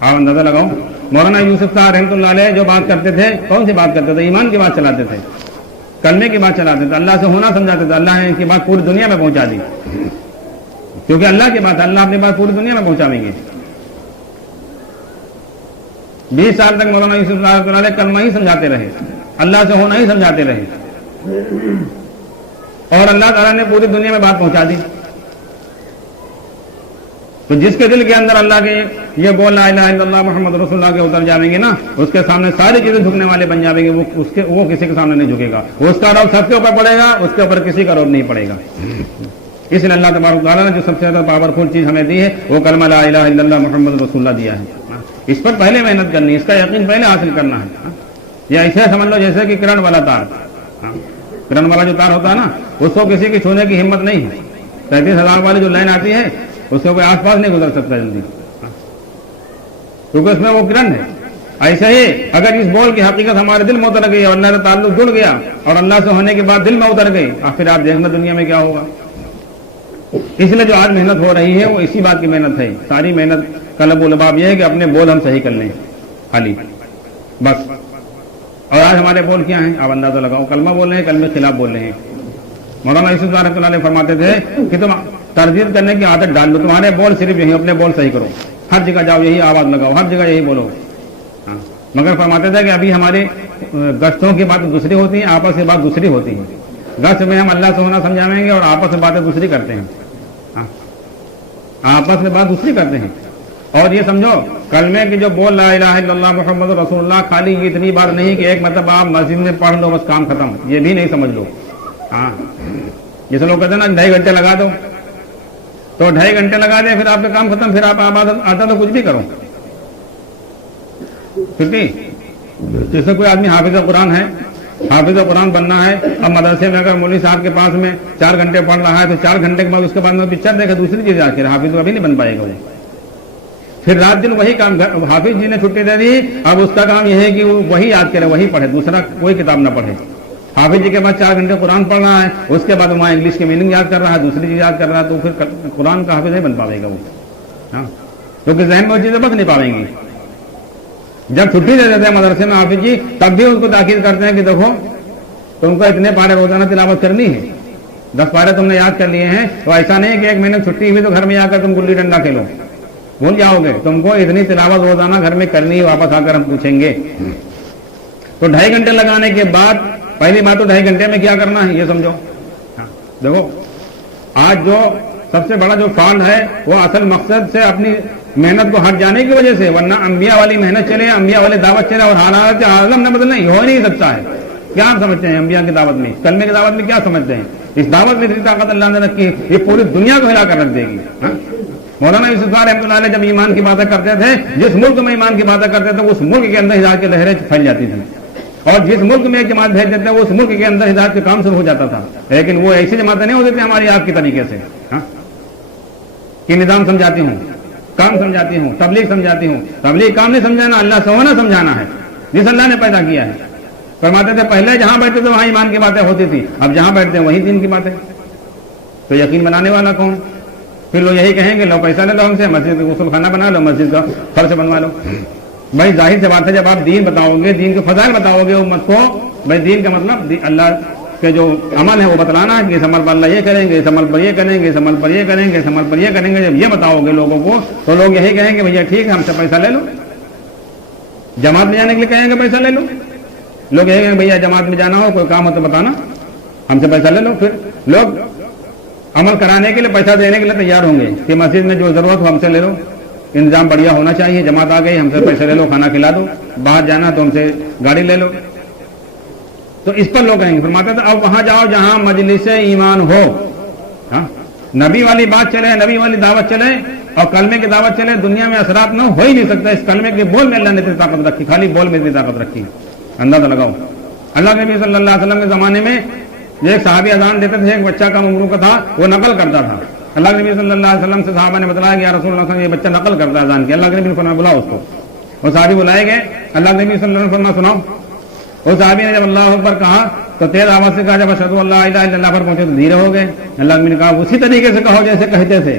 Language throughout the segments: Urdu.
آپ اندازہ لگاؤ مولانا یوسف صاحب رحمۃ اللہ علیہ جو بات کرتے تھے کون سی بات کرتے تھے؟ ایمان کی بات چلاتے تھے، کلمے کی بات چلاتے تھے، اللہ سے ہونا سمجھاتے تھے، اللہ نے ان کی بات پوری دنیا میں پہنچا دی، کیونکہ اللہ کی بات ہے، اللہ اپنی بات پوری دنیا میں پہنچاویں گے۔ 20 سال تک مولانا یوسف صاحب رحمۃ اللہ علیہ کلمہ ہی سمجھاتے رہے، اللہ سے ہونا ہی سمجھاتے رہے، اور اللہ تعالیٰ نے پوری دنیا میں بات پہنچا دی۔ تو جس کے دل کے اندر اللہ کے یہ بول لا الہ الا اللہ محمد رسول اللہ کے اتر جائیں گے نا، اس کے سامنے ساری چیزیں جھکنے والے بن جائیں گے، وہ کسی کے سامنے نہیں جھکے گا، اس کا روب سب کے اوپر پڑے گا، اس کے اوپر کسی کا روب نہیں پڑے گا۔ اس لیے اللہ تبارک تعالیٰ نے جو سب سے زیادہ پاورفل چیز ہمیں دی ہے وہ کلمہ لا الہ الا اللہ محمد رسول اللہ دیا ہے۔ اس پر پہلے محنت کرنی ہے، اس کا یقین پہلے حاصل کرنا ہے۔ یا ایسے سمجھ لو جیسے کہ کرنٹ والا تار، کرنٹ والا جو تار ہوتا ہے نا، اس کو کسی کی چھونے کی ہمت نہیں ہے۔ 33,000 والی جو لائن آتی ہے اس سے کوئی آس پاس نہیں گزر سکتا جلدی، کیونکہ اس میں وہ کرنٹ ہے۔ ایسے ہی اگر اس بول کی حقیقت ہمارے دل میں اتر گئی اور اللہ کا تعلق جڑ گیا اور اللہ سے ہونے کے بعد دل میں اتر گئی، پھر آپ دیکھنا دنیا میں کیا ہوگا۔ اس لیے جو آج محنت ہو رہی ہے وہ اسی بات کی محنت ہے، ساری محنت کا لب و لباب یہ ہے کہ اپنے بول ہم صحیح کر لیں خالی بس۔ اور آج ہمارے بول کیا ہیں آپ اندازہ لگاؤ، کلمہ بول رہے ہیں، کلمے خلاف بول رہے ہیں۔ مولانا یوسف رحمۃ اللہ علیہ فرماتے تھے کہ تم تردید کرنے کی عادت ڈال لو، تمہارے بول صرف یہی، اپنے بول صحیح کرو، ہر جگہ جاؤ یہی آواز لگاؤ، ہر جگہ یہی بولو۔ مگر فرماتے تھے کہ ابھی ہماری گشتوں کی باتیں دوسری ہوتی ہیں، آپس سے بات دوسری ہوتی ہے۔ گشت میں ہم اللہ سے ہونا سمجھاویں گے اور آپس میں باتیں دوسری کرتے ہیں، آپس میں بات دوسری کرتے ہیں۔ اور یہ سمجھو کلمے کی جو بول لا الہ الا اللہ محمد رسول اللہ، خالی یہ اتنی بات نہیں کہ ایک مرتبہ آپ مسجد میں پڑھ لو بس کام ختم، یہ بھی نہیں سمجھ لو۔ ہاں جیسے لوگ کہتے ہیں نا 2.5 گھنٹے لگا دو، تو 2.5 گھنٹے لگا دیں پھر آپ کا کام ختم، پھر آپ آتا تو کچھ بھی کرو، کیونکہ جیسے کوئی آدمی حافظ قرآن ہے، حافظ قرآن بننا ہے، اب مدرسے میں اگر مولوی صاحب کے پاس میں 4 گھنٹے پڑھ رہا ہے تو 4 گھنٹے کے بعد اس کے بعد میں پکچر دیکھے دوسری چیز آ کے حافظ ابھی نہیں بن پائے گا وہ، پھر رات دن وہی کام۔ حافظ جی نے چھٹی دے دی، اب اس کا کام یہ ہے کہ وہ وہی یاد کرے، وہی پڑھے، دوسرا کوئی کتاب نہ پڑھے۔ حافظ جی کے بعد 4 گھنٹے قرآن پڑھ رہا ہے، اس کے بعد وہاں انگلش کی میننگ یاد کر رہا ہے، دوسری چیز یاد کر رہا ہے، تو پھر قرآن کا حافظ نہیں بن پائے گا وہ، ہاں، کیونکہ ذہن میں وہ چیزیں بس نہیں پائیں گی۔ جب چھٹی دے دیتے ہیں مدرسے میں حافظ جی، تب بھی ان کو تاکید کرتے ہیں کہ دیکھو تم کو اتنے پارے روزانہ تلاوت کرنی ہے، 10 پارے تم نے یاد کر لیے ہیں، تو ایسا نہیں کہ 1 مہینے چھٹی ہوئی تو گھر میں آ کر تم گلی ڈنڈا کھیلو، بھول جاؤ گے، تم کو اتنی تلاوت روزانہ گھر میں کرنی ہے، واپس آ کر ہم پوچھیں گے۔ تو 2.5 گھنٹے لگانے کے بعد پہلی بات تو 2.5 گھنٹے میں کیا کرنا ہے یہ سمجھو۔ دیکھو آج جو سب سے بڑا جو فالٹ ہے وہ اصل مقصد سے اپنی محنت کو ہٹ جانے کی وجہ سے، ورنہ انبیاء والی محنت چلے، انبیاء والے دعوت چلے اور حالات عالم نہ بدلنا یہ ہو نہیں سکتا ہے۔ کیا آپ سمجھتے ہیں انبیاء کی دعوت میں، کلمے کی دعوت میں کیا سمجھتے ہیں؟ اس دعوت میں اتنی طاقت اللہ نے رکھی ہے یہ پوری دنیا کو ہلا کر رکھ دے گی۔ مولانا یوسف صاحب رحمۃ اللہ علیہ جب ایمان کی باتیں کرتے تھے، جس ملک میں ایمان کی باتیں کرتے تھے اس ملک کے اندر ہدایت کی لہریں پھیل جاتی تھی، اور جس ملک میں ایک جماعت بھیج دیتے ہیں اس ملک کے اندر ہدایت کا کام شروع ہو جاتا تھا۔ لیکن وہ ایسی جماعتیں نہیں ہوتی تھیں ہماری آپ کے طریقے سے، کہ نظام سمجھاتی ہوں، کام سمجھاتی ہوں، تبلیغ سمجھاتی ہوں۔ تبلیغ کام نہیں سمجھانا، اللہ سے ہونا سمجھانا ہے، جس اللہ نے پیدا کیا ہے۔ فرماتے تھے پہلے جہاں بیٹھتے تھے وہاں ایمان کی باتیں ہوتی تھی، اب جہاں بیٹھتے ہیں وہیں دین کی باتیں۔ تو یقین بنانے والا کون؟ پھر لوگ یہی کہیں گے لو پیسہ لے لو ہم سے، مسجد کا غسل خانہ بنا لو، مسجد کا فرش بنوا لو۔ بھائی ظاہر سی بات ہے جب آپ دین بتاؤ گے، دین کے فضائل بتاؤ گے امت کو، بھائی دین کا مطلب اللہ کے جو عمل ہے وہ بتلانا ہے کہ اس عمل پر اللہ یہ کریں گے، اس عمل پر یہ کریں گے، اس عمل پر یہ کریں گے، اس عمل پر یہ کریں گے۔ جب یہ بتاؤ گے لوگوں کو تو لوگ یہی کہیں گے بھیا ٹھیک ہے ہم سے پیسہ لے لو، جماعت میں جانے کے لیے کہیں گے پیسہ لے لو، لوگ یہی کہیں بھیا جماعت میں جانا ہو کوئی کام ہو تو بتانا ہم سے پیسہ لے لو۔ پھر لوگ عمل کرانے کے لیے پیسہ دینے کے لیے تیار ہوں گے کہ مسجد میں جو ضرورت ہو ہم سے لے لو، انتظام بڑھیا ہونا چاہیے، جماعت آ گئی ہم سے پیسے لے لو، کھانا کھلا دو، باہر جانا تو ہم سے گاڑی لے لو۔ تو اس پر لوگ کہیں گے۔ فرماتا تھا اب وہاں جاؤ جہاں مجلس ایمان ہو، نبی والی بات چلے، نبی والی دعوت چلے اور کلمے کی دعوت چلے، دنیا میں اثرات نہ ہو ہی نہیں سکتا۔ اس کلمے کے بول میں اللہ نے اتنی طاقت رکھی، خالی بول میں اتنی طاقت رکھی، اندازہ لگاؤ۔ اللہ کے نبی صلی اللہ علیہ وسلم کے زمانے میں ایک صحابی اذان دیتے تھے، ایک بچہ کم عمر کا تھا، وہ نقل کرتا تھا۔ اللہ کے نبی صلی اللہ علیہ وسلم سے صحابہ نے بتلایا کہ یا رسول اللہ صلی اللہ علیہ وسلم یہ بچہ نقل کرتا ہے اذان کی۔ اللہ کے نبی نے فرمایا بلاؤ اس کو، وہ صحابی بلائے گئے، اللہ کے نبی صلی اللہ علیہ وسلم سناؤ۔ وہ صحابی نے جب اللہ اکبر کہا تو تیز آواز سے کہا، جب اشہدو اللہ الہ الا اللہ پر پہنچے تو دھیرے ہو گئے۔ اللہ کے نبی نے کہا اسی طریقے سے کہو جیسے کہتے تھے۔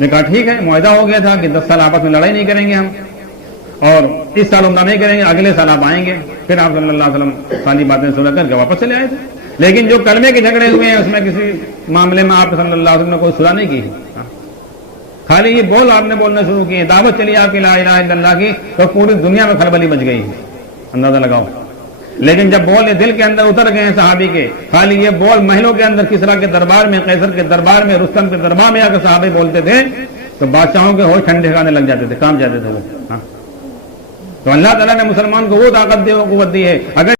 نے کہا ٹھیک ہے، معاہدہ ہو گیا تھا کہ 10 سال آپس میں لڑائی نہیں کریں گے ہم، اور اس سال عمرہ نہیں کریں گے، اگلے سال آپ آئیں گے۔ پھر آپ صلی اللہ علیہ وسلم ساری باتیں سن کر کے واپس چلے آئے تھے۔ لیکن جو کلمے کے جھگڑے ہوئے ہیں اس میں کسی معاملے میں آپ صلی اللہ علیہ وسلم نے کوئی صلح نہیں کی، خالی یہ بول آپ نے بولنا شروع کیے، دعوت چلی آپ کی لا الہ الا اللہ کی، تو پوری دنیا میں کھلبلی مچ گئی، اندازہ لگاؤ۔ لیکن جب بول یہ دل کے اندر اتر گئے ہیں صحابی کے، خالی یہ بول محلوں کے اندر کسریٰ کے دربار میں، قیصر کے دربار میں، رستم کے دربار میں آ کر صحابی بولتے تھے تو بادشاہوں کے ہوش ٹھنڈے کھانے لگ جاتے تھے، کام جاتے تھے وہ۔ تو اللہ تعالیٰ نے مسلمان کو وہ طاقت دی، وہ قوت دی ہے، اگر